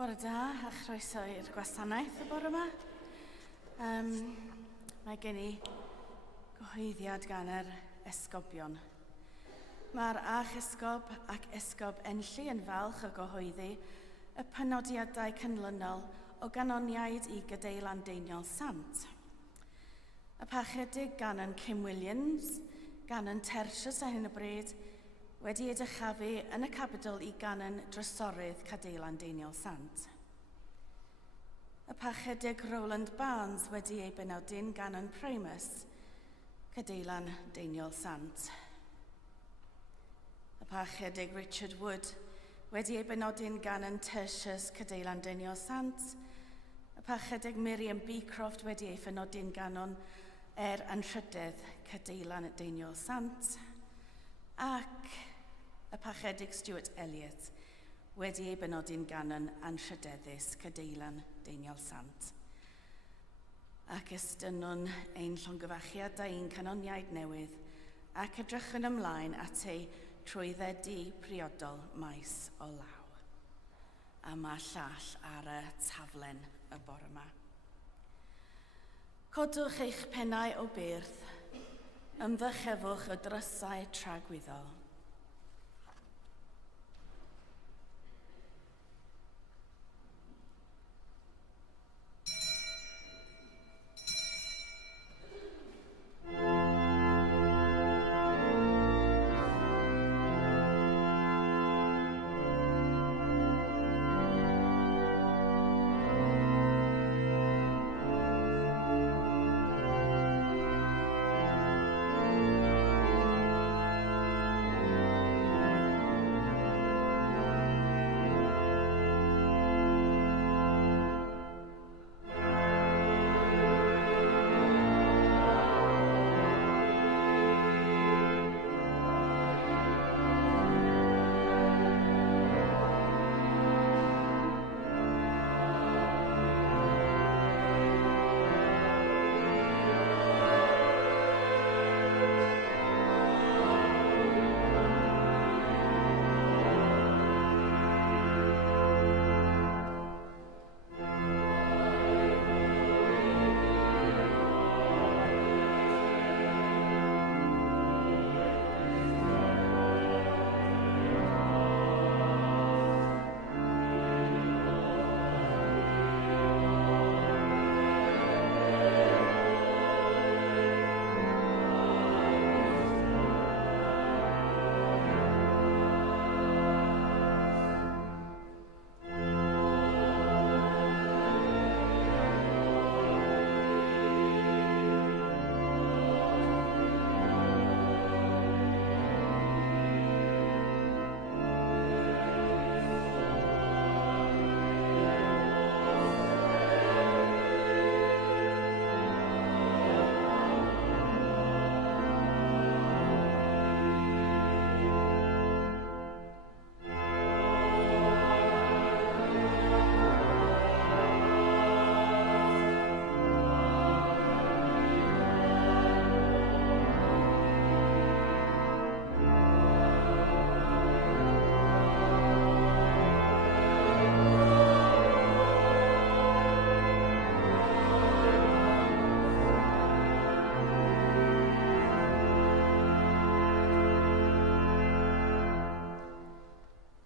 Bore da a chroeso i'r gwasanaeth y bore yma. Mae gen i gyhoeddiad gan yr esgobion. Mae'r achesgob ac esgob Enlli yn falch o gyhoeddi y penodiadau cynlynol o ganoniaid i Gadeilan Deiniol Sant. Y pachedig gan yn Kim Williams, gan yn Tertius ar hyn o bryd, wedi edrychafu yn y Capitol i ganyn drysorydd Cadeilan Deiniol Sant. Y pachedig Roland Barnes wedi ei benodyn gan yn Primus, Cadeilan Deiniol Sant. Y pachedig Richard Wood wedi ei benodyn gan yn Tertius Cadeilan Deiniol Sant. Y pachedig Miriam Beecroft wedi ei phenodyn ganon Anrhydedd Cadeilan Deiniol Sant. Ac y pachedig Stuart Elliott wedi ei benodyn gan yn Anrhydeddus Cadeilan Deiniol Sant. Ac estynwn ein llongyfachiad a un canoniaid newydd ac edrychwn ymlaen at ei trwyddedu priodol maes o law. A mae llall ar y taflen y bore yma. Codwch eich pennau o byrdd, ymddychefwch y drysau tragwyddol.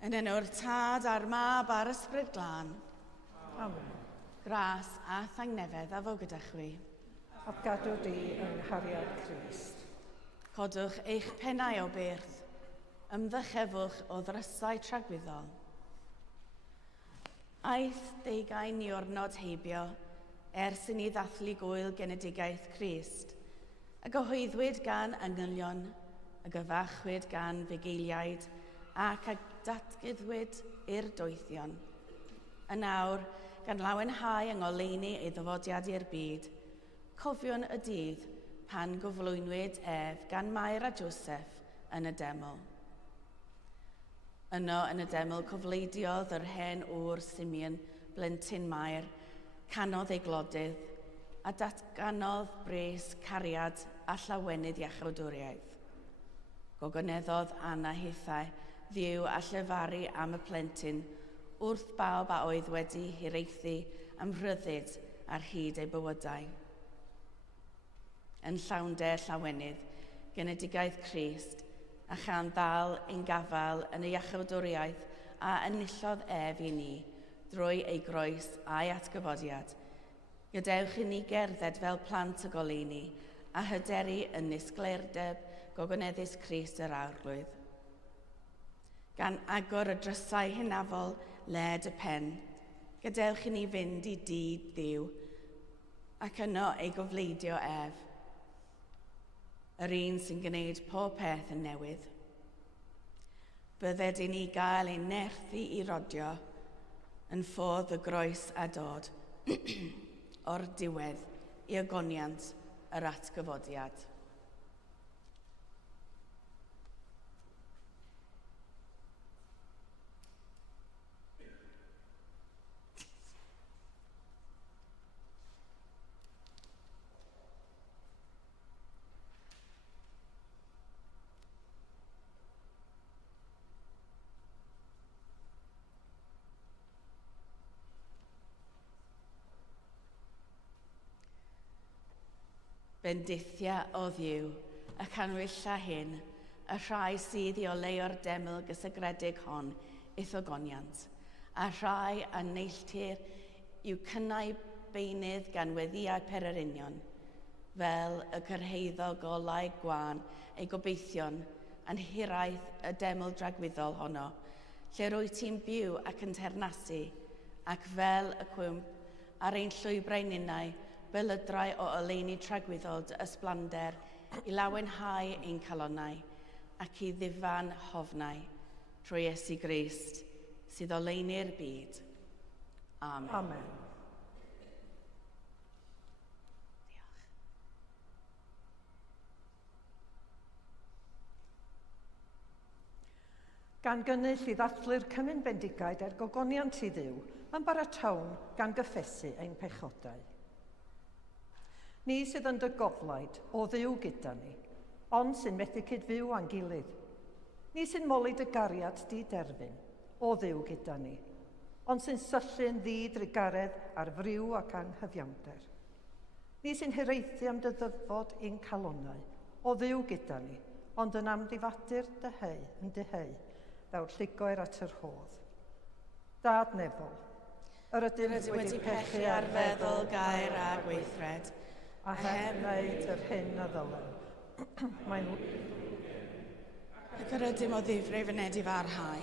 Yn enw'r Tad a'r Mab a'r Ysbryd Glân. Amen. Gras a thangnefedd a fo gyda chwi. A gadw di yng nghariad Crist. Codwch eich pennau o byrdd, ymddychefwch o ddrysau tragwyddol. Aeth 20 niwrnod heibio ers i ni ddathlu Gwyl Genedigaeth Crist, a gyhoeddwyd gan angylion, a gyfachwyd gan fugeiliaid, ac a datgyddwyd i'r doethion. Y nawr, gan lawenhau yng ngoleuni ei ddyfodiad i'r byd, cofiwn y dydd pan gyflwynwyd ef gan Mair a Joseph yn y deml. Yno yn y deml cofleidiodd yr hen ŵr Simeon, blentyn Mair, canodd ei glodydd, a datganodd bres cariad a llawenydd iachawdwriaeth. Gogoneddodd Anna hithau ddiw a llefaru am y plentyn wrth bawb a oedd wedi hiraethu am rhyddid ar hyd ei bywydau. Yn llawnder llawenydd, genedigaeth Crist, a chan ddal ein gafal yn y iachawdwriaeth a enillodd ef i ni drwy ei groes a'i atgyfodiad. Gadewch i ni gerdded fel plant y goleuni a hyderu yn nisglerdeb gogoneddus Crist yr arglwydd. Gan agor y drysau hynafol led y pen, gadewch i ni fynd i dyd Dduw ac yno ei gofleidio ef, yr un sy'n gwneud pob peth yn newydd. Bydded i ni gael ein nerthu i rodio yn ffordd y groes a dod o'r diwedd i agoniant yr atgyfodiad. Bendithia o Dduw, y canhwyllau hyn, y rhai sydd i oleu o'r deml gysegredig hon ithogoniant, a rhai a neilltir i'w cynnau beunydd gan weddiau pererinion, fel y cyrheiddo golau gwan ei gobeithion yn hiraeth y deml dragwyddol honno, lle rwy ti'n byw ac yn ternasu, ac fel y cwmp ar ein llwybrau ninnau, belydrau o oleuni tragwyddol dy ysblander i lawenhau ein calonnau ac i ddifan hofnau trwy Iesu Grist sydd oleuni'r byd. Amen. Amen. Diolch. Gan gynnull i ddathlu'r Cymun Bendigaid er gogoniant i Dduw, yn baratawn gan gyffesu ein pechodau. Ni sydd yn dy goflaid o Dduw gyda ni, ond sy'n methu cydfyw a'n gilydd. Ni sy'n moli dy gariad di-derfyn o Dduw gyda ni, ond sy'n syllu'n ddi-drigaredd ar friw ac anghyfiawnder. Ni sy'n hiraethu am dy ddyfod ein calonnau o Dduw gyda ni, ond yn amddifadur yn dyheu, ddaw'r llugoer at yr hodd. Dad nefol, yr ydym wedi pechu ar feddwl, gair a gweithred, a heb wneud yr hyn a ddylen. Ac yr ydym o ddifrif yn edi farhau.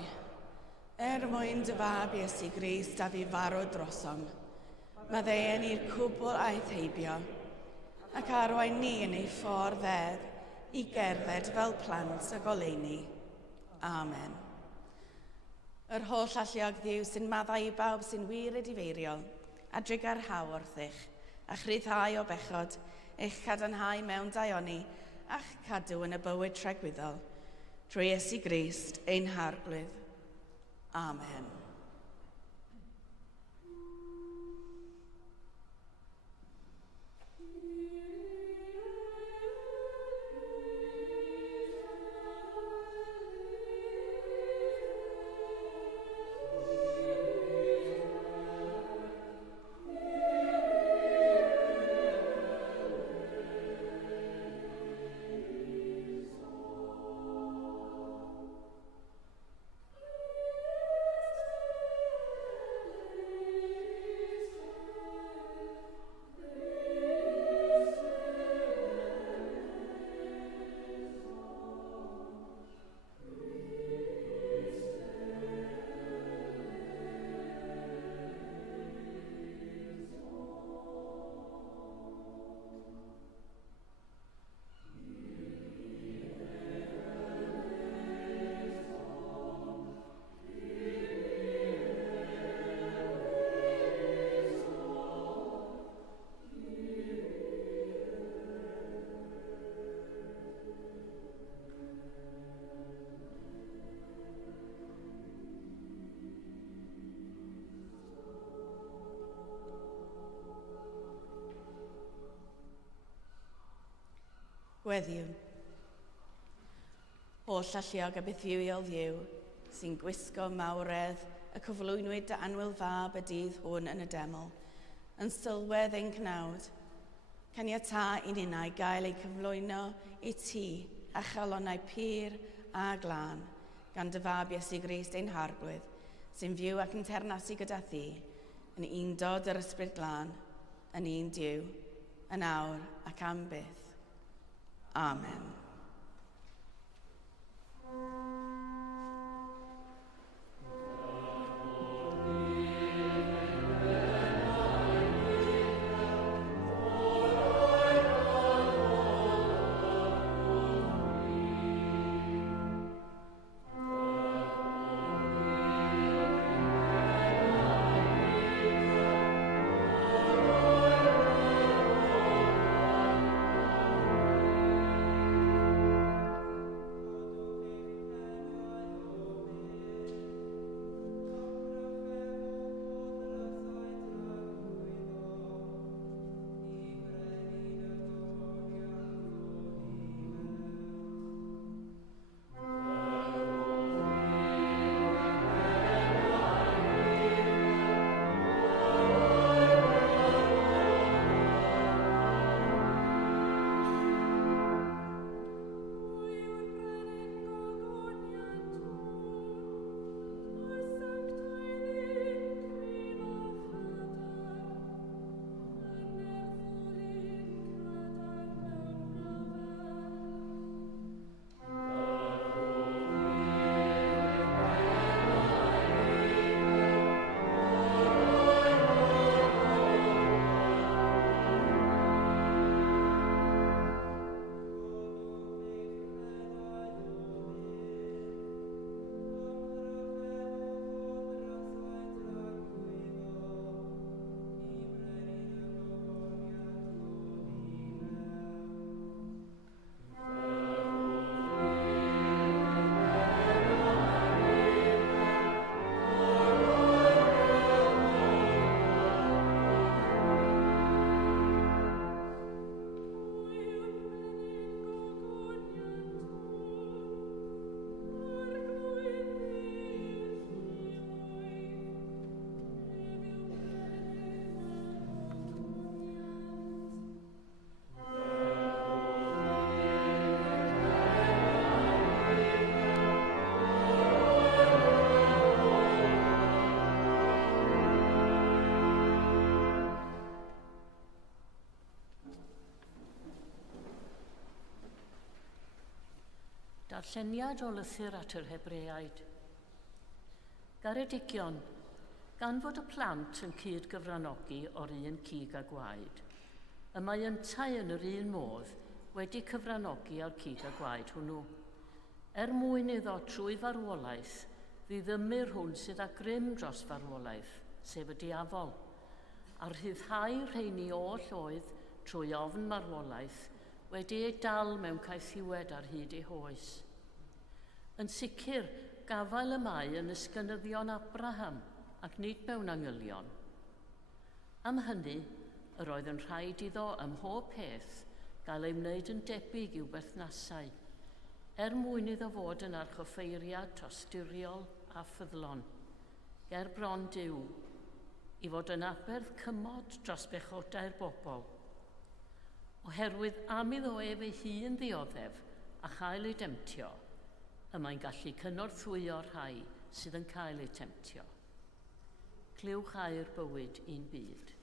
Mwyn dy fab Iesu Grist a fi farw drosom, mae ddeien i'r cwbl aeth heibio, ac arwain ni yn ei ffordd edd i gerdded fel plant y goleuni. Amen. Yr holl alluog Dduw sy'n maddau i bawb sy'n wir y difeiriol, a drigar haw wrthych, a chryddhau o bechod, eich cadarnhau mewn daioni, a'ch cadw yn y bywyd tragwyddol, trwy Iesu Grist ein harglwydd. Amen. Gweddiwn. Holl alluog a bethywiol Dduw sy'n gwisgo mawredd y cyflwynwyd dy anwyl fab y dydd hwn yn y deml, yn sylwedd ein cnawd. Caniata i ninnau gael ei cyflwyno i ti a chalonnau pur a glân, gan dy fab Iesu Grist ein harglwydd, sy'n fyw ac yn ternasu gyda thi, yn undod yr ysbryd glân, yn un Duw, yn awr ac am byth. Amen. Darlleniad o lythyr at yr Hebreaid. Garedigion, gan fod y plant yn cyd-gyfranogi o'r un cig a gwaed, y mae yntau yn yr un modd wedi cyfranogi ar cig a gwaed hwnnw. Mwyn iddo trwy farwolaeth, ddymur hwn sydd â grym dros farwolaeth, sef y diafol, a rhyddhau rheini oll oedd trwy ofn marwolaeth wedi ei dal mewn caethiwed ar hyd ei hoes. Yn sicr, gafael y mae yn ysgynyddion Abraham ac nid mewn angylion. Am hynny, yr oedd yn rhaid iddo ym mhob peth gael ei wneud yn debyg i'w berthnasau, mwyn iddo fod yn archoffeiriad tosturiol a ffyddlon, ger bron Duw, i fod yn aberth cymod dros bechodau'r bobl, oherwydd am iddo ef ei hun ddioddef a chael ei demtio, y mae'n gallu cynorthwyo rhai sydd yn cael ei temtio. Clywch air bywyd un byd.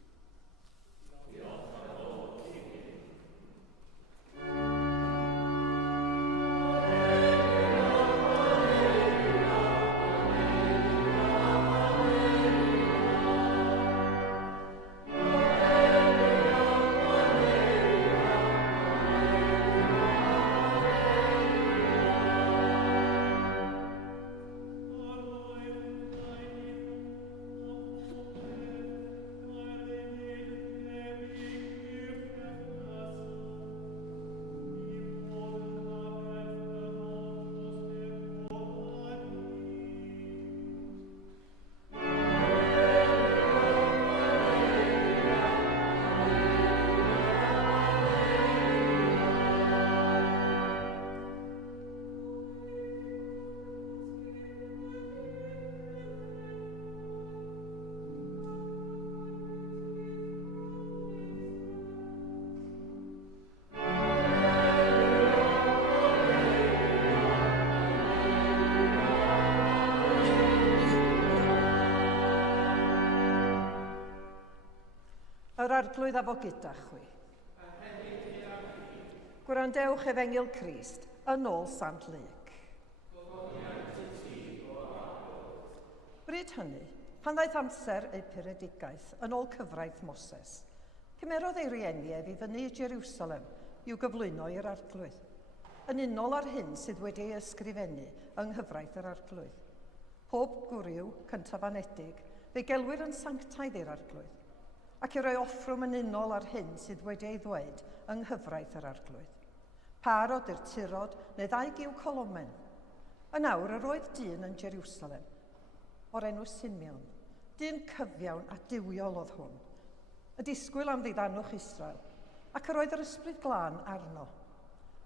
arglwydd a fo gyda chwi. Gwrandewch Efengil Crist yn ôl Sant Luc. Bryd hynny, pan ddaeth amser eu peredigaeth yn ôl cyfraith Moses, cymerodd ei rieni ef i fyny i Jerusalem i'w gyflwyno i'r arglwydd, yn unol ar hyn sydd wedi ei ysgrifennu yng nghyfraith yr arglwydd. Pob gwryw cyntaf anedig, fe gelwir yn sanctaidd i'r arglwydd, ac i roi offrwm yn unol ar hyn sydd wedi ei ddweud yng nghyfraith yr arglwydd. Parod i'r tirod neu ddau giw colomen. Yn awr yr oedd dyn yn Jerusalem, o'r enw Simeon, dyn cyfiawn a diwiol oedd hwn, y disgwyl am ddiddannwch Israel, ac yr oedd yr ysbryd glân arno.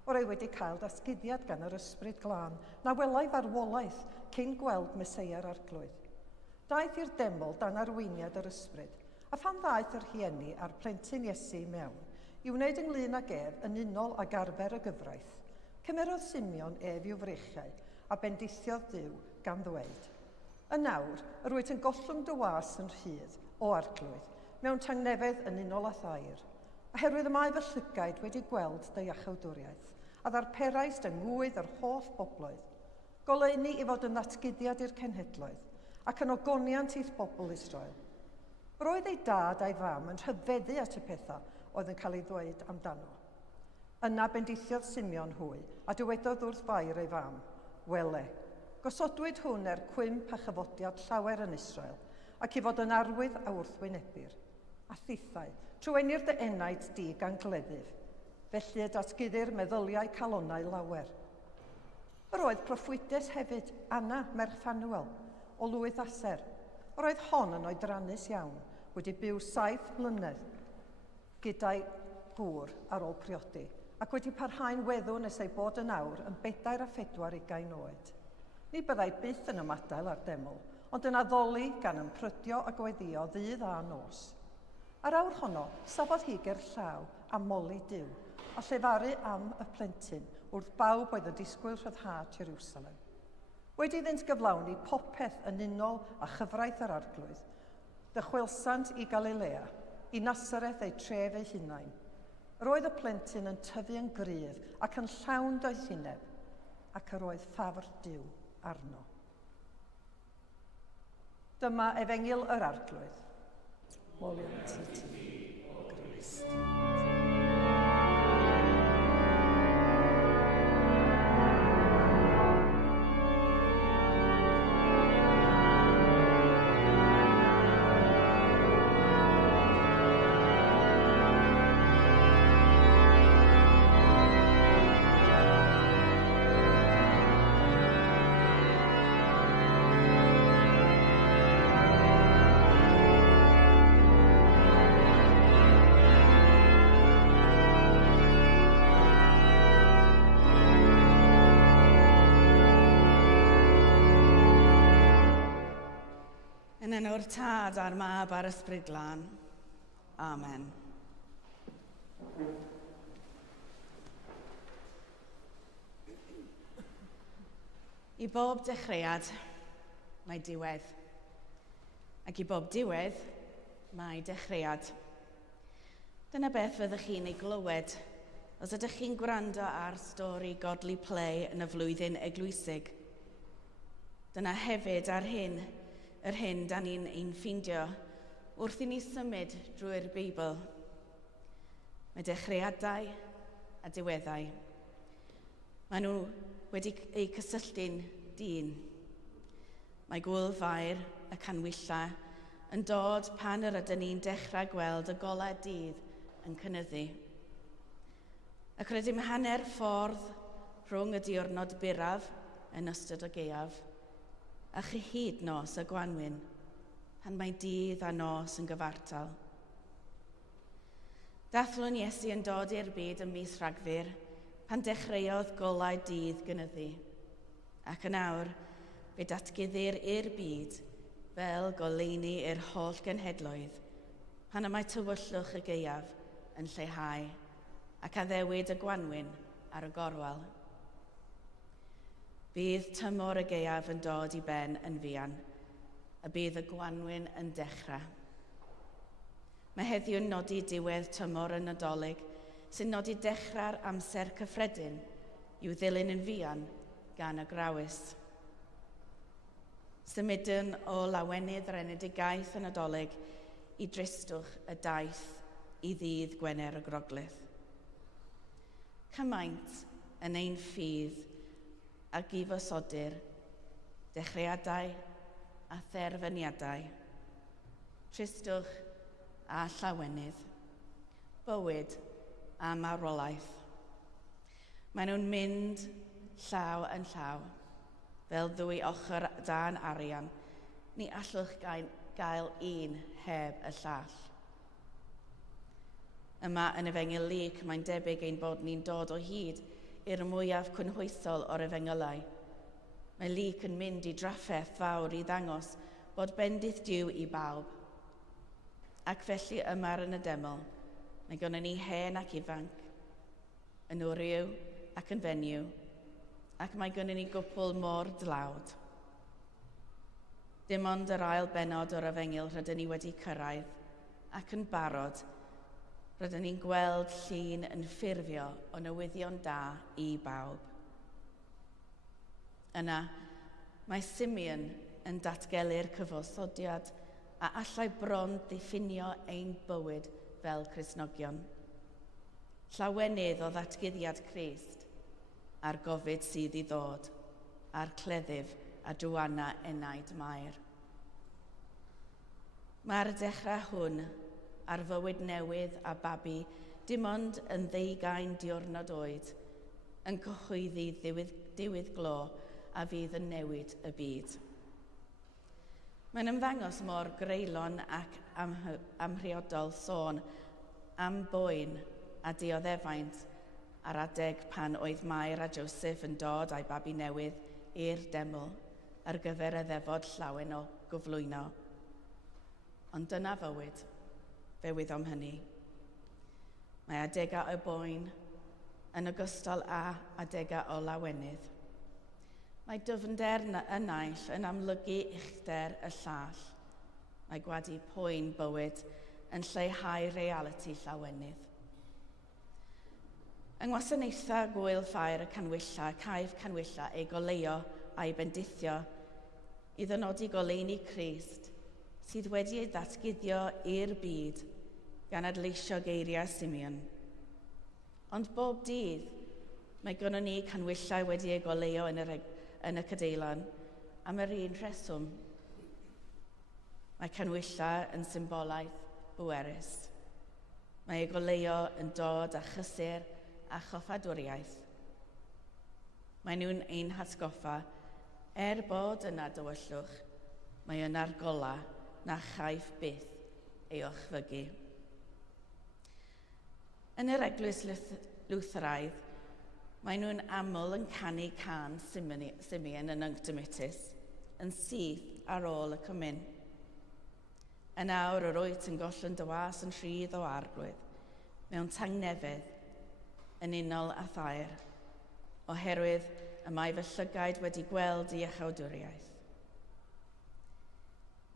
O'r ei wedi cael dasguddiad gan yr ysbryd glân, na welai farwolaeth cyn gweld Meseia'r arglwydd. Daeth i'r deml dan arweiniad yr ysbryd, a phan ddaeth yr rhieni a'r plentyn Iesu mewn, i wneud ynglyn ag ef yn unol ag arfer y gyfraith. Cymerodd Simeon ef i'w frechiau a bendithiodd Duw gan ddweud. Yn awr, yr wyt yn gollwng dy was yn rhydd o arglwydd, mewn tangnefedd yn unol â thair, oherwydd y mae fy llygaid wedi gweld dy iachawdwriaeth, a ddarperais dy ngwydd yr holl bobloedd. Goleuni i fod yn ddatguddiad i'r cenhedloedd, ac yn ogoniant i'th bobl Israel. Roedd ei dad a'i fam yn rhyfeddu at y pethau oedd yn cael ei ddweud amdano. Yna bendithiodd Simeon hwy, a dywedodd wrth fair ei fam, wele, gosodwyd hwn cwymp a chyfodiad llawer yn Israel, ac i fod yn arwydd a wrthwynebu'r. A thithau, trwenir dy enaid di gan gleddyf, felly y datguddir meddyliau calonnau lawer. Yr oedd proffwydes hefyd, Anna, merch Canhwyl, o lwyth Aser. Yr oedd hon yn oedrannus iawn, wedi byw 7 mlynedd gyda'i gŵr ar ôl priodi, ac wedi parhau'n weddw nes ei bod yn awr yn 44 oed. Ni byddai byth yn ymadael ar deml, ond yn addoli gan ymprydio a gweddio ddydd a nos. Ar awr honno, safodd hi ger llaw a moli Duw, a llefaru am y plentyn wrth bawb oedd yn disgwyl rhyddhad Jerusalem. Wedi iddynt gyflawni popeth yn unol a chyfraith yr arglwydd, dychwelsant i Galilea, i Nasareth ei tref ei hunain. Roedd y plentyn yn tyfu yn gryf ac yn llawn doethineb, ac yr oedd ffafr Duw arno. Dyma Efengil yr arglwydd. Moliant i ti, o Grist. Yn enw'r Tad a'r Mab a'r Ysbryd Glân. Amen. I bob dechreuad, mae diwedd. Ac i bob diwedd, mae dechreuad. Dyna beth fyddwch chi'n ei glywed os ydych chi'n gwrando ar stori Godly Play yn y flwyddyn eglwysig. Dyna hefyd ar hyn, yr hyn da ni'n ein ffeindio wrth i ni symud drwy'r Beibl. Mae dechreuadau a diweddau. Maen nhw wedi eu cysylltu'n dyn. Mae Gwyl fair y Canhwyllau yn dod pan yr ydyn ni'n dechrau gweld y golau dydd yn cynyddu. Ac rydym hanner ffordd rhwng y diwrnod buraf yn ystod y gaeaf a hyd nos y Gwanwyn, pan mae dydd a nos yn gyfartal. Daethlwn Iesu yn dod i'r byd ym mis Rhagfyr, pan dechreuodd golau dydd gynyddu. Ac yn awr, fe datguddir i'r byd fel goleuni i'r holl genhedloedd, pan y mae tywyllwch y gaeaf yn lleihau ac addewid y Gwanwyn ar y gorwel. Bydd tymor y gaeaf yn dod i ben yn fuan, a bydd y Gwanwyn yn dechrau. Mae heddiw yn nodi diwedd tymor y Nadolig, sy'n nodi dechrau'r amser cyffredin i'w ddilyn yn fuan gan y grawys. Symudwn o lawenydd yr enedigaeth y Nadolig i dristwch y daith i ddydd Gwener y Groglith. Cymaint yn ein ffydd a gifosodur, dechreuadau a therfyniadau, tristwch a llawenydd, bywyd a marwolaeth. Maen nhw'n mynd llaw yn llaw, fel ddwy ochr dan arian, ni allwch gael un heb y llall. Yma yn Efengyl Lyc, mae'n debyg ein bod ni'n dod o hyd i'r mwyaf cynhwysol o'r Efengylau. Mae Lyc yn mynd i drafferth fawr i ddangos bod bendith Duw i bawb. Ac felly yma'r yn y deml, mae gynnon ni hen ac ifanc, yn wryw ac yn fenyw, ac mae gynnon ni gwpl mor dlawd. Dim ond yr ail bennod o'r Efengyl rydyn ni wedi cyrraedd, ac yn barod, rydyn ni'n gweld llun yn ffurfio o newyddion da i bawb. Yna, mae Simeon yn datgelu'r cyfosodiad a allai bron diffinio ein bywyd fel Cristnogion. Llawenydd o ddatguddiad Crist a'r gofid sydd i ddod, a'r cleddyf a dwana enaid Mair. Mae'r dechrau hwn a'r fywyd newydd a babi dim ond yn ddeugain diwrnod oed, yn cyhoeddi diwydd glo a fydd yn newid y byd. Mae'n ymddangos mor greulon ac amhriodol sôn am boen a dioddefaint ar adeg pan oedd Mair a Joseph yn dod â'i babi newydd i'r deml ar gyfer y ddefod llawen o gyflwyno. Ond dyna fywyd, fe wyddom hynny. Mae adegau o boen yn ogystal â adegau o lawenydd. Mae dyfnder y naill yn amlygu uchder y llall. Mae gwadu poen bywyd yn lleihau realiti llawenydd. Yng ngwasanaethau Gwyl Ffair y Canhwyllau, caif Canhwyllau ei goleuo a'i bendithio i ddynodi goleuni Crist sydd wedi ei ddatguddio i'r byd gan adleisio geiriau Simeon. Ond bob dydd mae gynnon ni canhwyllau wedi ei goleuo yn y cadeilan am yr un rheswm. Mae canhwyllau yn symbolaeth bwerus. Mae ei goleuo yn dod â chysur a choffadwriaeth. Mae nhw'n ein hatgoffa bod yna dywyllwch, mae yna'r gola na chaiff byth ei ochfygu. Yn yr eglwys Lutheraidd, mae nhw'n aml yn canu can Simeon yn Unctimitis, yn syth ar ôl y cymyn. Yn awr yr wyt yn gollwng dy was yn rhydd o arglwydd, mewn tangnefedd, yn unol a thair, oherwydd y mae fy llygaid wedi gweld i echawdwriaeth.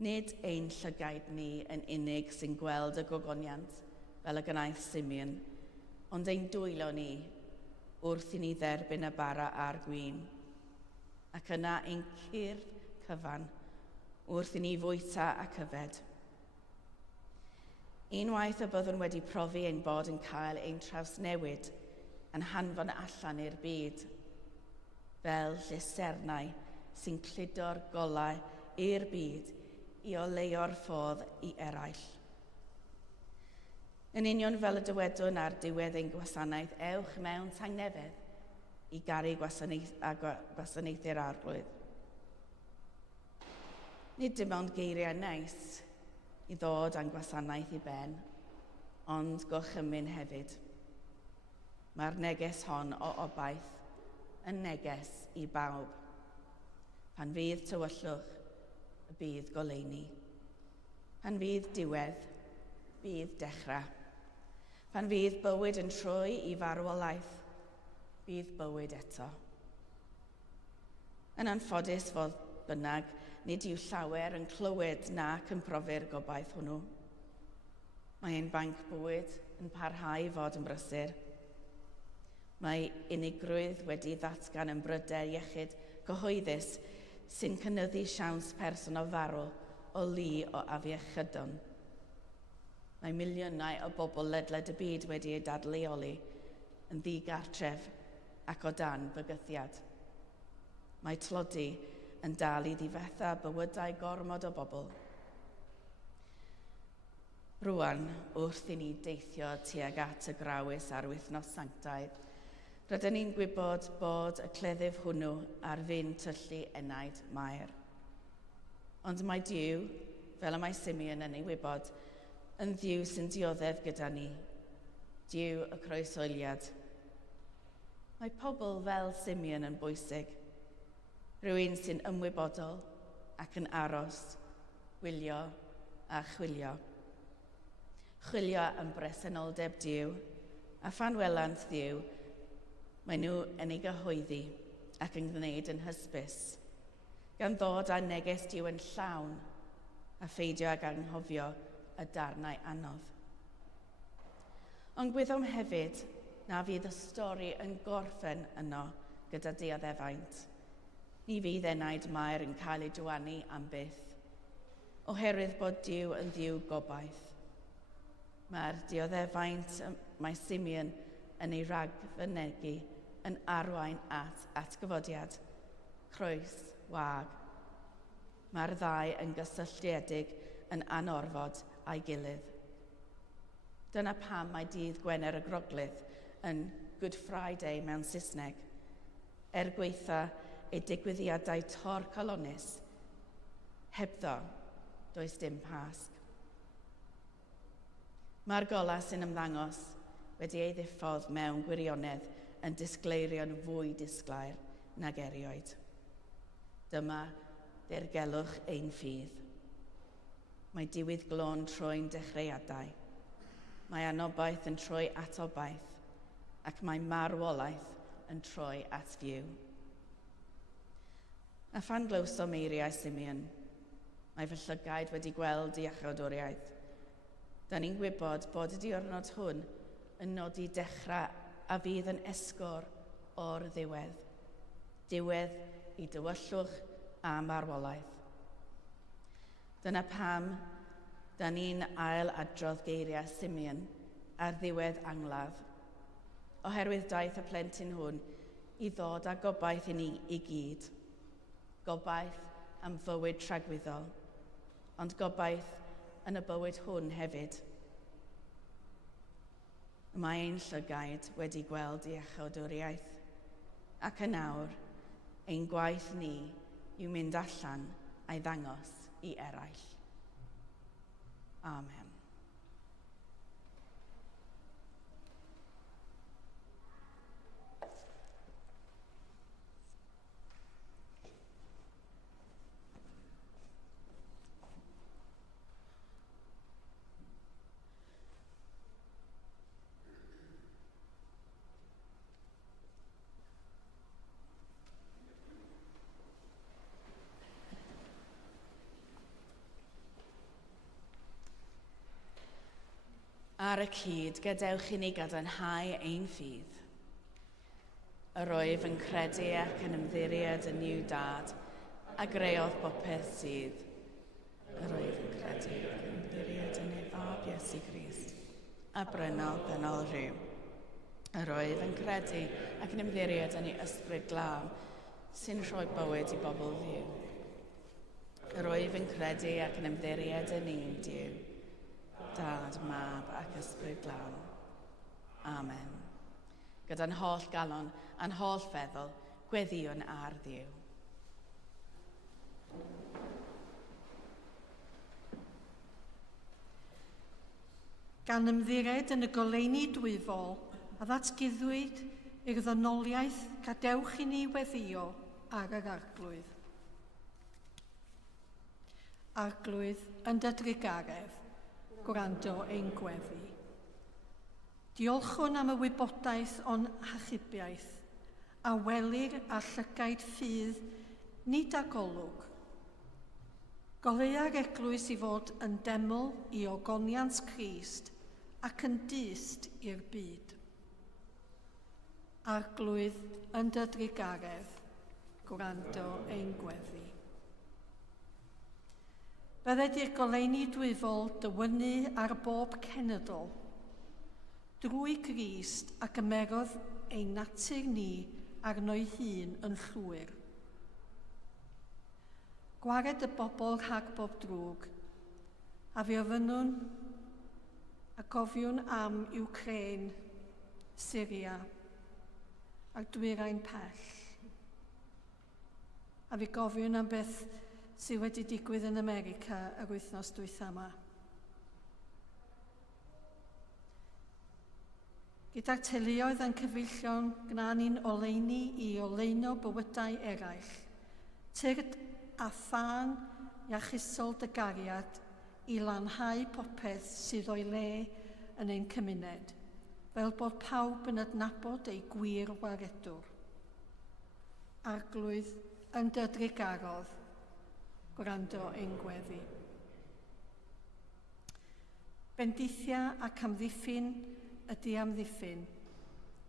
Nid ein llygaid ni yn unig sy'n gweld y gogoniant fel y gnaeth Simeon, ond ein dwylo ni wrth i ni dderbyn y bara a'r gwyn, ac yna ein cyrff cyfan wrth i ni fwyta ac yfed. Unwaith y byddwn wedi profi ein bod yn cael ein trawsnewid yn hanfon allan i'r byd, fel llusernau sy'n cludo'r golau i'r byd i oleo'r ffordd i eraill. Yn union fel y dywedwn ar diwedd ein gwasanaeth, ewch mewn tangnefedd i garu gwasanaethu'r arglwydd. Nid dim ond geiriau neis i ddod â'n gwasanaeth i ben, ond gorchymyn hefyd. Mae'r neges hon o obaith yn neges i bawb. Pan fydd tywyllwch, y bydd goleuni. Pan fydd diwedd, bydd dechrau. Pan fydd bywyd yn troi i farwolaeth, bydd bywyd eto. Yn anffodus fodd bynnag, nid yw llawer yn clywed nac yn profi'r gobaith hwnnw. Mae ein banc bywyd yn parhau i fod yn brysur. Mae unigrwydd wedi ddatgan yn bryder iechyd cyhoeddus sy'n cynyddu siawns person o farw o lu o afiechydon. Mae miliynau o bobl ledled y byd wedi ei dadleoli yn ddigartref ac o dan bygythiad. Mae tlodi yn dal i ddifetha bywydau gormod o bobl. Rwan, wrth i ni deithio tuag at y grawys ar wythnos sanctaidd, rydyn ni'n gwybod bod y cleddyf hwnnw ar fin tyllu enaid Mair. Ond mae Duw, fel y mae Simeon yn ei wybod, yn Dduw sy'n dioddef gyda ni, Duw y croeshoeliad. Mae pobl fel Simeon yn bwysig, rhywun sy'n ymwybodol ac yn aros, gwylio a chwilio. Chwilio am bresenoldeb Duw, a phan welant Dduw, mae nhw yn ei gyhoeddi ac yn gwneud yn hysbys, gan ddod â neges Duw yn llawn a pheidio ag anghofio y darnau anodd. Ond gwyddom hefyd na fydd y stori yn gorffen yno gyda dioddefaint. Ni fydd enaid Mair yn cael ei dywanu am byth, oherwydd bod Duw yn Dduw gobaith. Mae'r dioddefaint mae Simeon yn ei ragfynegu yn arwain at atgyfodiad, croes, wag. Mae'r ddau yn gysylltiedig yn anorfod a'i gilydd. Dyna pam mae dydd Gwener y Groglith yn Good Friday mewn Saesneg, gweitha ei digwyddiadau tor-colonus. Hebddo, does dim Pasg. Mae'r gola sy'n ymddangos wedi ei ddiffodd mewn gwirionedd yn disgleirio'n fwy disglair nag erioed. Dyma dirgelwch ein ffydd. Mae diwydd glôn troi'n dechreuadau. Mae anobaith yn troi at obaith, ac mae marwolaeth yn troi at fyw. A phan glywsom eiriau Simeon, mae fy llygaid wedi gweld i achawdwriaeth. Da ni'n gwybod bod y diwrnod hwn yn nodi dechrau a fydd yn esgor o'r ddiwedd. Diwedd i dywyllwch a marwolaeth. Dyna pam da ni'n ail adrodd geiriau Simeon ar ddiwedd angladd, oherwydd daeth y plentyn hwn i ddod â gobaith i ni i gyd. Gobaith am fywyd tragwyddol, ond gobaith yn y bywyd hwn hefyd. Mae ein llygaid wedi gweld i achawdwriaeth, ac yn awr, ein gwaith ni yw mynd allan a'i ddangos i eraill. Amen. Ar y cyd, gadewch i ni gadarnhau ein ffydd. Yr oedd yn credu ac yn ymddiried yn niw dad, a greodd bopeth sydd. Yr oedd yn credu ac yn ymddiried yn ei fab Iesu Crist, a brynol dynol rhyw. Yr oedd yn credu ac yn ymddiried yn ei ysbryd glân, sy'n rhoi bywyd i bobl ddiw. Yr oedd yn credu ac yn ymddiried yn un Duw, Dad, Mab ac Ysbryd Glân. Amen. Gyda'n holl galon a'n holl feddwl, gweddiwn ar Dduw. Gan ymddiried yn y goleuni dwyfol, a ddatguddwyd i'r ddynoliaeth gadewch i ni weddio ar yr arglwydd. Arglwydd yn dy drigaredd, gwrando ein gweddi. Diolchwn am y wybodaeth o'n hachubiaeth, a welir a llygaid ffydd nid â golwg. Goleua'r eglwys i fod yn deml i ogoniant Crist ac yn dyst i'r byd. Arglwydd yn dy drigaredd, gwrando ein gweddi. Bydded i'r goleuni dwyfol dywynu ar bob cenedl, drwy Grist ac ymerodd ein natur ni arno'i hun yn llwyr. Gwared y bobl rhag bob drwg, a fi ofynnwn a gofiwn am Ukraine, Syria a'r dwyrain pell. A fi gofiwn am beth sydd wedi digwydd yn America yr wythnos dwytha yma. Gyda'r teuluoedd yn cyfeillion gna ni'n oleuni i oleuno bywydau eraill, tyrd a thân iachusol dy gariad i lanhau popeth sydd o'i le yn ein cymuned, fel bod pawb yn adnabod ei gwir waredwr. Arglwydd yn dy drigarodd, gwrando ein gweddi. Bendithia ac amddiffyn ydy amddiffyn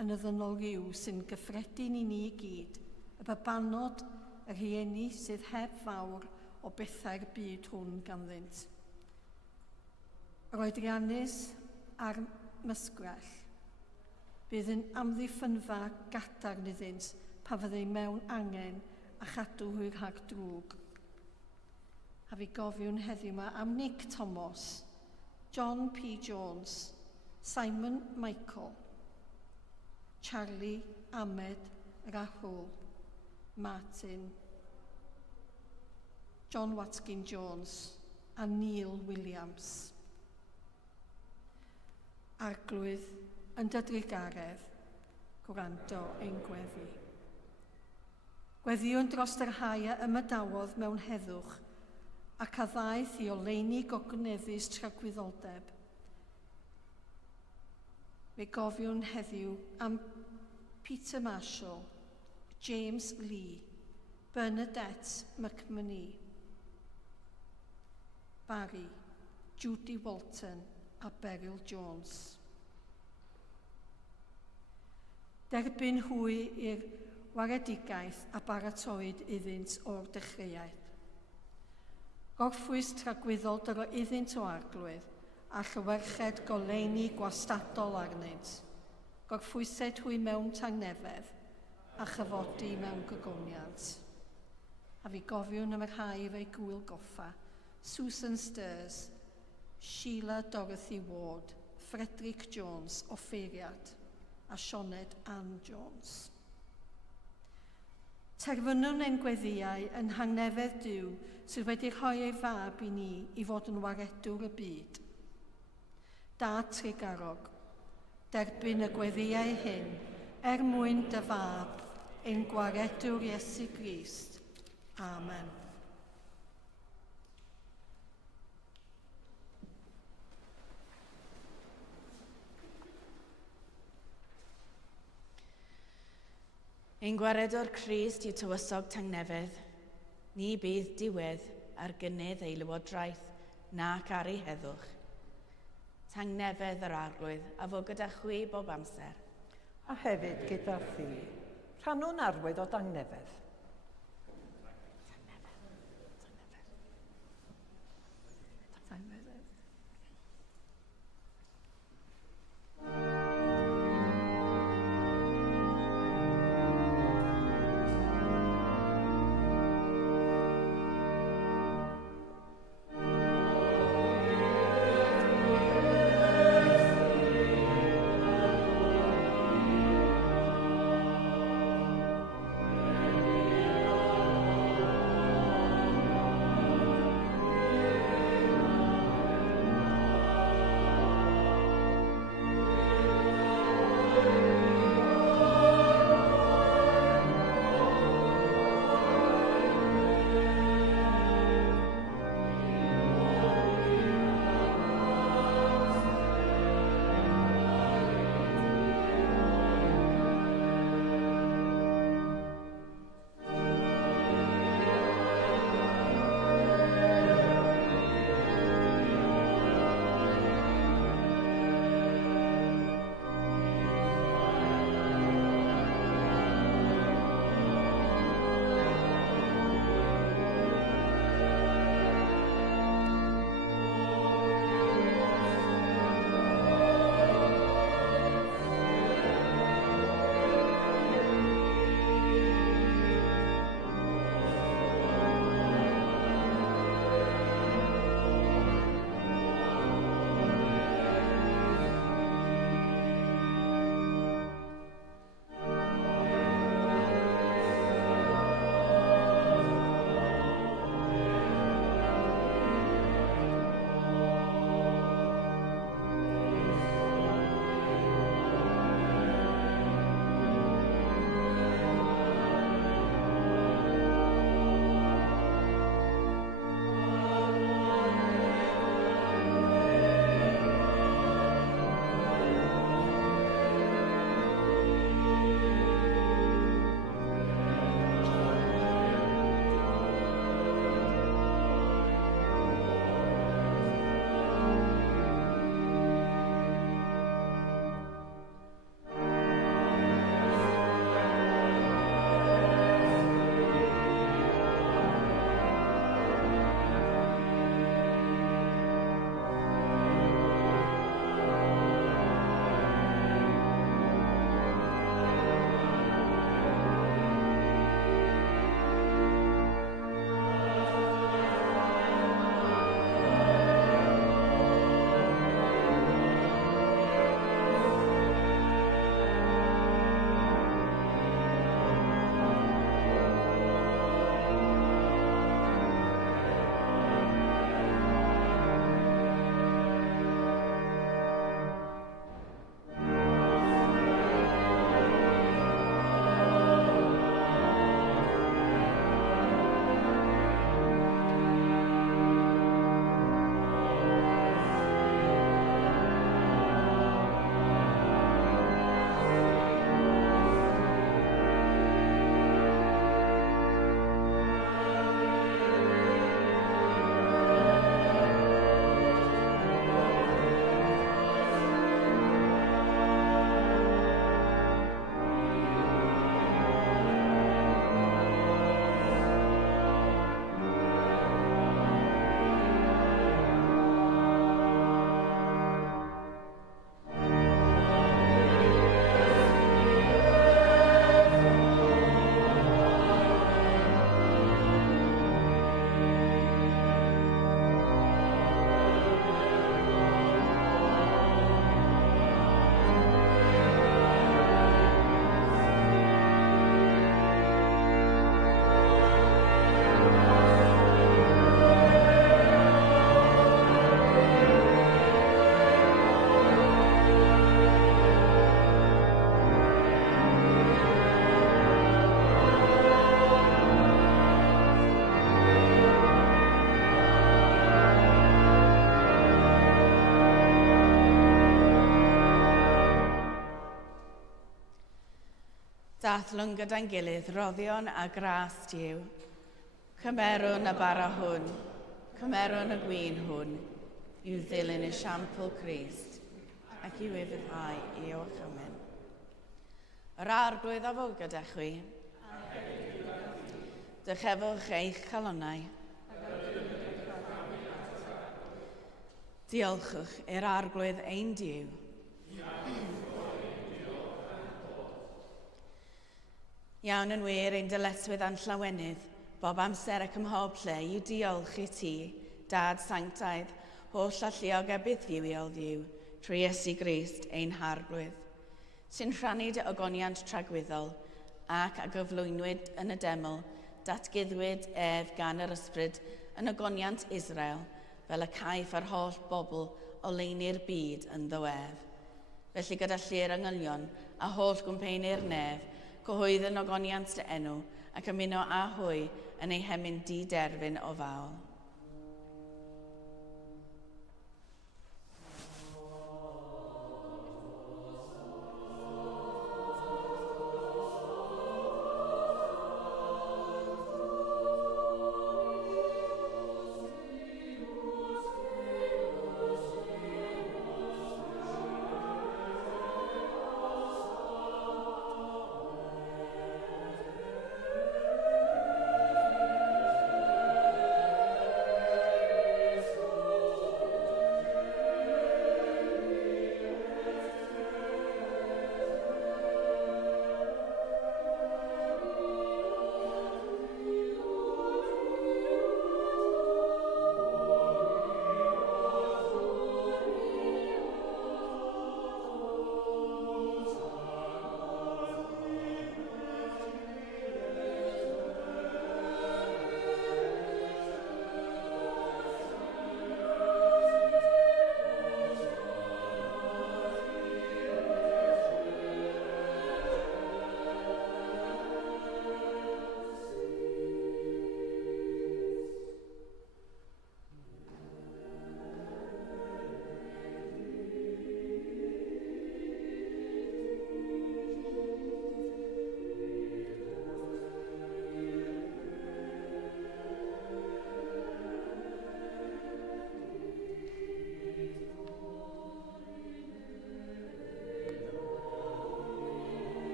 yn y ddynol ryw sy'n gyffredin i ni i gyd, y babanod y rhieni sydd heb fawr o bethau'r byd hwn ganddynt. Yr oedriannus a'r mysgwell bydd yn amddiffynfa gadarn iddynt pa fyddai mewn angen a chadw hwyr rhag drwg. A fi gofiwn heddiw yma am Nick Thomas, John P. Jones, Simon Michael, Charlie, Ahmed, Rahul, Martin, John Watkin Jones a Neil Williams. Arglwydd yn dy drigaredd, gwrando ein gweddi. Gweddiwn dros yr haia ymadawodd mewn heddwch ac a ddaeth i oleuni gogneddus tragwyddoldeb. Fe gofiwn heddiw am Peter Marshall, James Lee, Bernadette McMonee, Barry, Judy Walton a Beryl Jones. Derbyn hwy i'r waredigaeth a baratoed iddynt o'r dechreuaeth. Gorffwys tragwyddol dyro iddynt o arglwydd a llywerched goleuni gwastadol arnynt. Gorffwysed hwy mewn tangnefedd a chyfodi mewn gogoniant. A fi gofiwn am yr haif ei Gwyl goffa, Susan Sturs, Sheila Dorothy Ward, Frederick Jones o Feiriad a Sioned Ann Jones. Terfynwn ein gweddiau yn hangnefedd Duw sydd wedi rhoi ei fab i ni i fod yn waredwr y byd. Dad Tregarog, derbyn y gweddiau hyn mwyn dy fab, ein gwaredwr Iesu Grist. Amen. Ein gwaredwr Crist yw tywysog tangnefedd, ni bydd diwedd ar gynnydd ei lywodraeth nac ar ei heddwch. Tangnefedd yr arglwydd a fo gyda chwi bob amser. A hefyd gyda thi, rhannwn arwydd o dangnefedd. Dathlwn gyda'n gilydd roddion a gras diw. Cymerwn y bara hwn, cymerwn y gwyn hwn, i'w ddilyn y siampl Crist, ac i'w efyddhau i o'ch amen. Yr arglwydd a fod gyda chwi. Dychefwch eich calonnau. Diolchwch i'r arglwydd ein Duw. Iawn yn wir ein dyletswydd a'n llawenydd, bob amser ac ym mhob lle i'w diolch i ti, Dad Sanctaidd, holl alluog a buddiwiol Dduw, trwy Iesu Grist ein harglwydd, sy'n rhannu dy ogoniant tragwyddol ac a gyflwynwyd yn y deml, datguddwyd ef gan yr ysbryd yn ogoniant Israel, fel y caiff ar holl bobl o leini'r byd yn ddiwedd. Felly gyda llu'r angylion a holl gwmpeinir nef, cyhoedd yn ogoniant dy enw ac ymuno â hwy yn ei hemyn di-derfyn o fawl.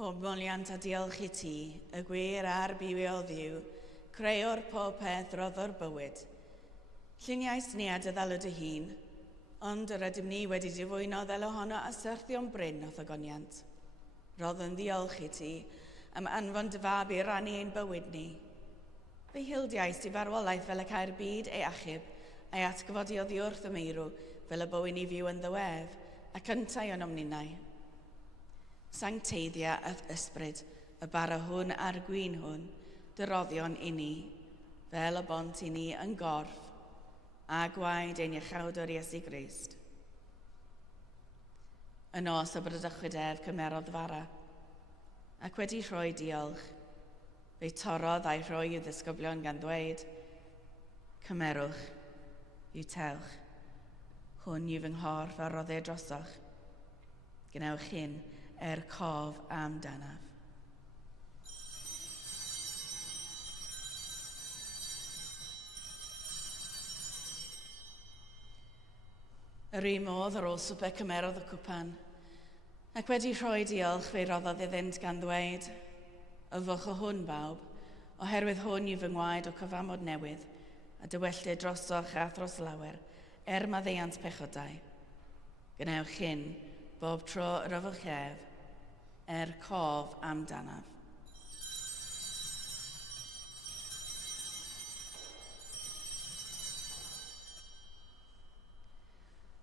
Poboliant a diolch I ti, y gwir a'r biwiol ddiw, creuwr pob peth roddo'r bywyd. Lluniais ni a dy ddalw dy hun, ond yr ydym ni wedi difwyno ddel ohono a syrthion bryn o thogoniant. Roddwn diolch I ti am anfon dy fab I rannu ein bywyd ni. Fe hildiais di farwolaeth fel y cael byd ei achub a'i atgyfodi oddi wrth y meirw fel y bywyd ni fyw yn ddiwedd a cyntau o'n omninau. Sancteiddia a ysbryd, y bara hwn a'r gwyn hwn, dyroddion I ni, fel y bont I ni yn gorff, a gwaed ein iachawdwr Iesu Grist. Y nos o brydychwyd ef cymerodd fara, ac wedi rhoi diolch, fe torodd a'i rhoi i'w ddisgyblion gan ddweud, cymerwch, yw tewch, hwn yw fy nghorff a roddau drosoch, gnewch hyn cof amdanaf. Yr un modd ar ôl swper cymerodd y cwpan, ac wedi rhoi diolch fe roddodd iddynt gan ddweud, yfwch o hwn bawb, oherwydd hwn yw fy ngwaed o cyfamod newydd, a dywelltu drosoch a thros lawer, maddeuant pechodau. Gnewch hyn, bob tro yr yfwch ef, cof amdanaf.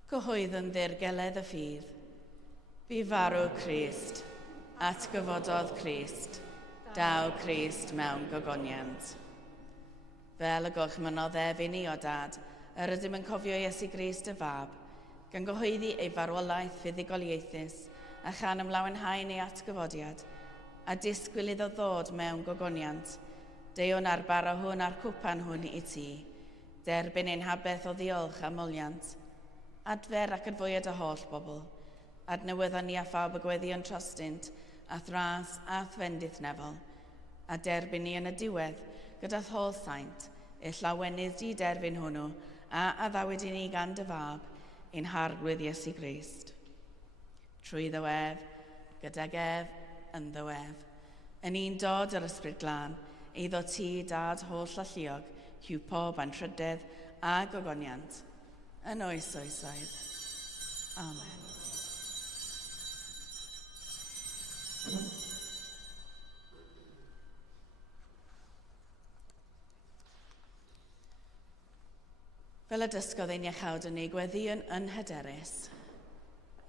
Cyhoedd yn ddirgeledd y ffydd. Bu farw Crist, atgyfododd Crist, daw Crist mewn gogoniant. Fel y gorchmynodd efyn ni o dad, yr ydym yn cofio Iesu Grist y fab, gan gyhoeddi ei farwolaeth fuddugoliaethus a chan ymlawenhau ei atgyfodiad, a disgwyl iddo ddod mewn gogoniant, deuwn ar bara hwn a'r cwpan hwn i ti, derbyn ein habeth o ddiolch a moliant, adfer ac adfwyad y holl bobl, adnewyddan ni a phawb y gweddion trostint, a thras a thfendith nefol, a derbyn ni yn y diwedd gyda holl saint, e llawenydd di derbyn hwnnw, a addawyd i ni gan dy fab, ein harglwydd Iesu Grist. Trwy ddywef, gydag ef, yn ddywef, yn un dod yr ysbryd glân, eiddo ti dad holl alluog, hiw pob anrhydedd a gogoniant, yn oes oesoedd. Amen. Fel y dysgodd ein iechawd yn ei gweddion yn hyderus,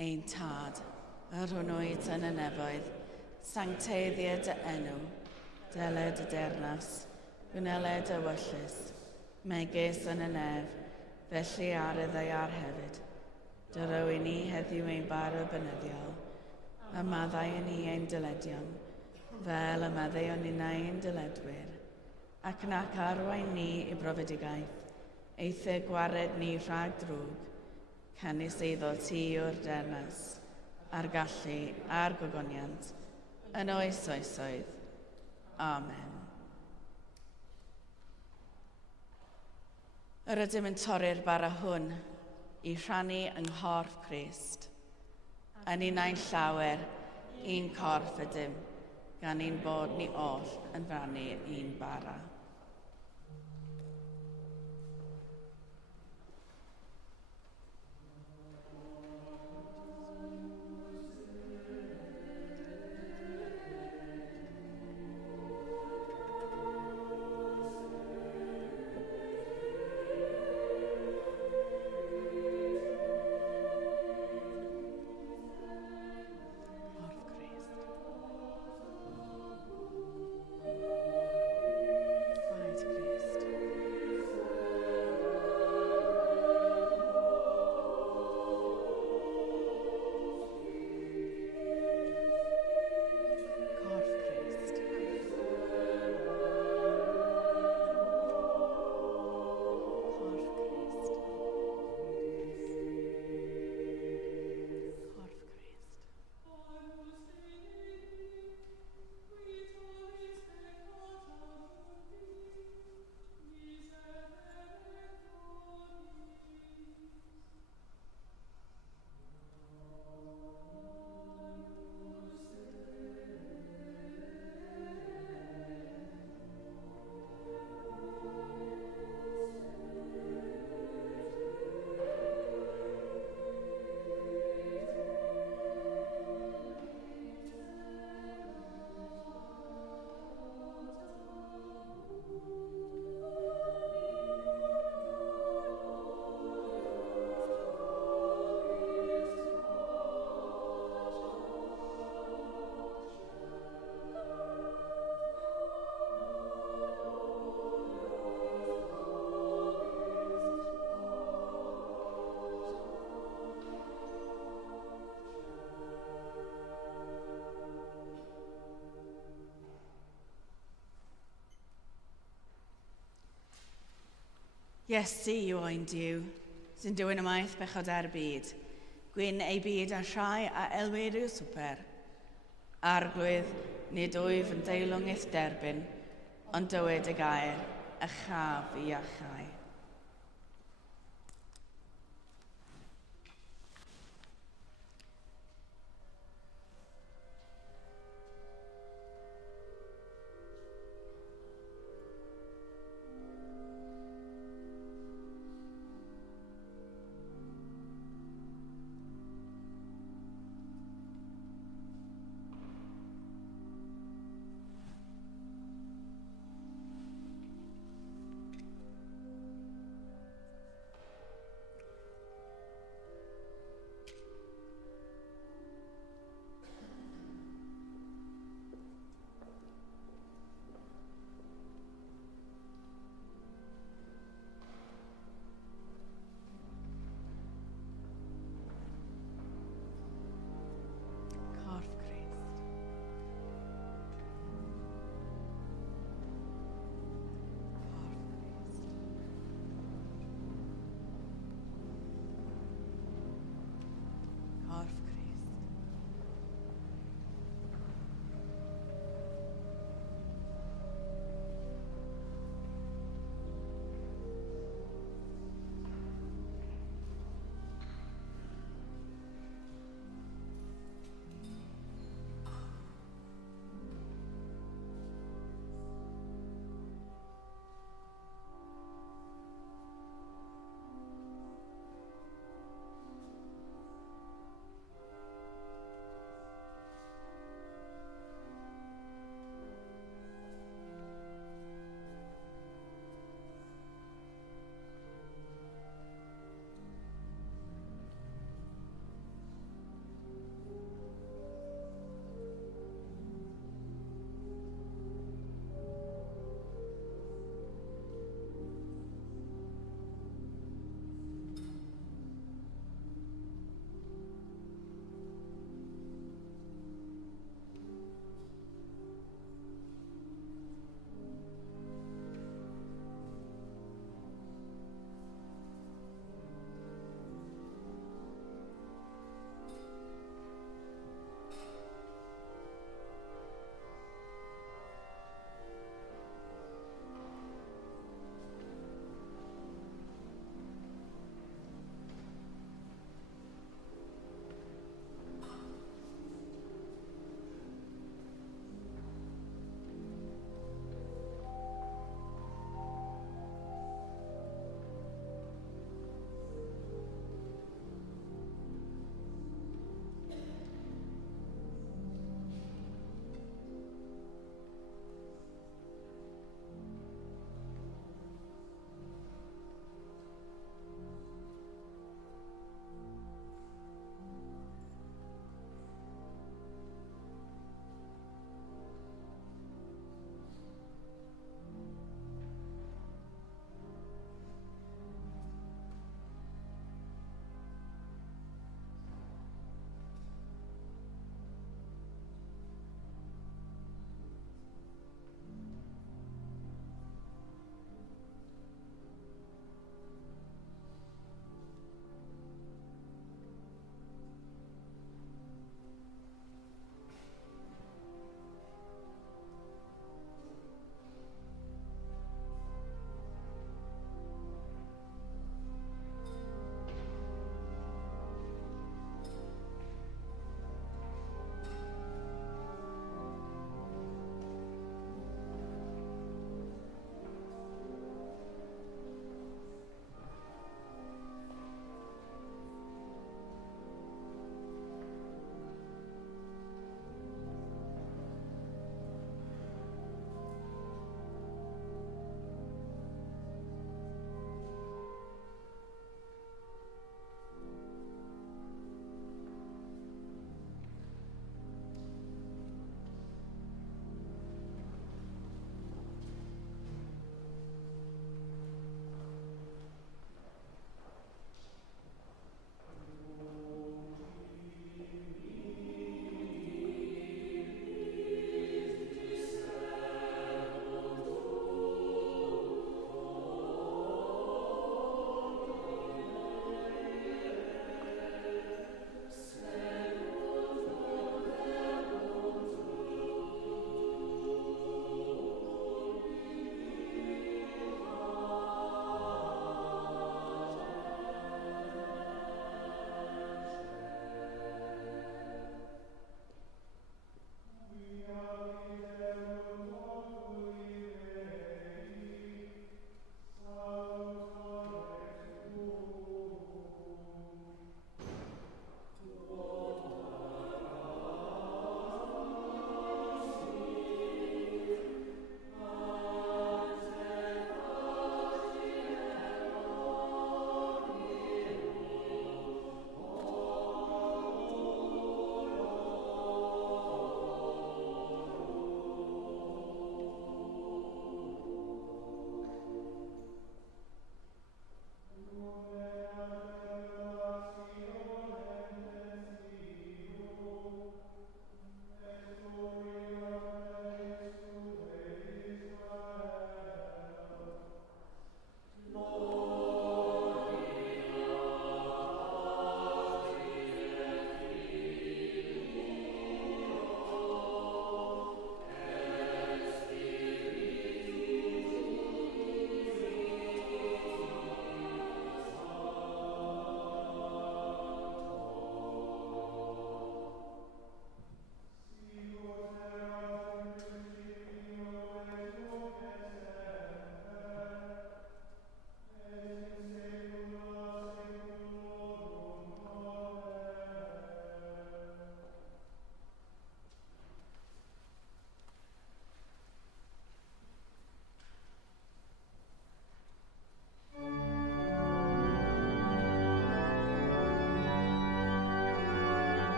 ein tad, yr hwnnwyd yn y nefoedd, sancteiddiad y enw, deled y dernas, gwneled y wyllus, megis yn y nef, felly arydd ei ar hefyd. Dyrow i ni heddiw ein bar y bynyddiol, a maddau i ni ein dyledion, fel y maddeuon ni ein dyledwyr, ac nac arwain ni i brofedigaeth, eithau gwared ni rhag drwg, canys eiddo ti o'r dernas, a'r gallu a'r gogoniant, yn oes oesoedd. Amen. Yr ydym yn torri'r bara hwn i rhannu yng nghorff Crist. Yn un ein llawer, un corff ydym, gan ein bod ni oll yn rhannu un bara. Iesu yw oen Duw, sy'n dywyn ymaith bechod ar byd. Gwyn ei byd a rhai a elwyd i'w swper. Arglwydd, nid wyf yn deilwng eith derbyn, ond dywyd y gair, y chaf i achau.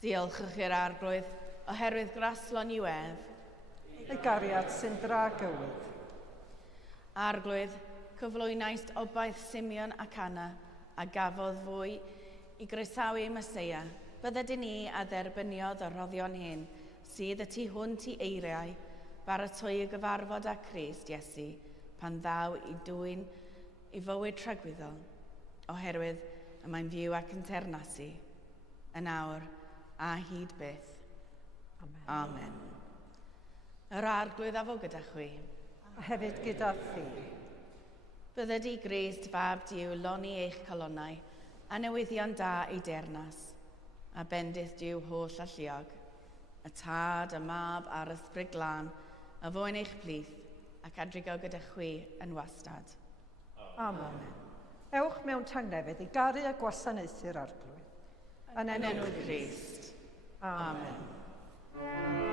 Diolchwch i'r arglwydd oherwydd graslon i wedd. Ei gariad sy'n dra gywydd. Arglwydd, cyflwynais obaith Simeon ac Anna a gafodd fwy i groesawu Meseia. Bydded ni a dderbyniodd y roddion hyn sydd y tu hwnt i eiriau baratoi y gyfarfod â Crist Iesu pan ddaw i dwyn i fywyd tragwyddol, oherwydd y mae'n fyw ac yn ternasu, yn awr a hyd byth. Amen. Amen. Yr arglwydd a fo gyda chwi. A hefyd gyda thi. Bydded i Grist fab Diw loni eich calonnau a newyddion da ei dernas, a bendith Diw holl a lluog, y tad, y mab a'r ysbryd glân, a fo yn eich plith, ac adrigo gyda chwi yn wastad. Amen. Ewch mewn tangnefydd i garu a gwasanaethu'r arglwydd. Yn enw Crist. Amen.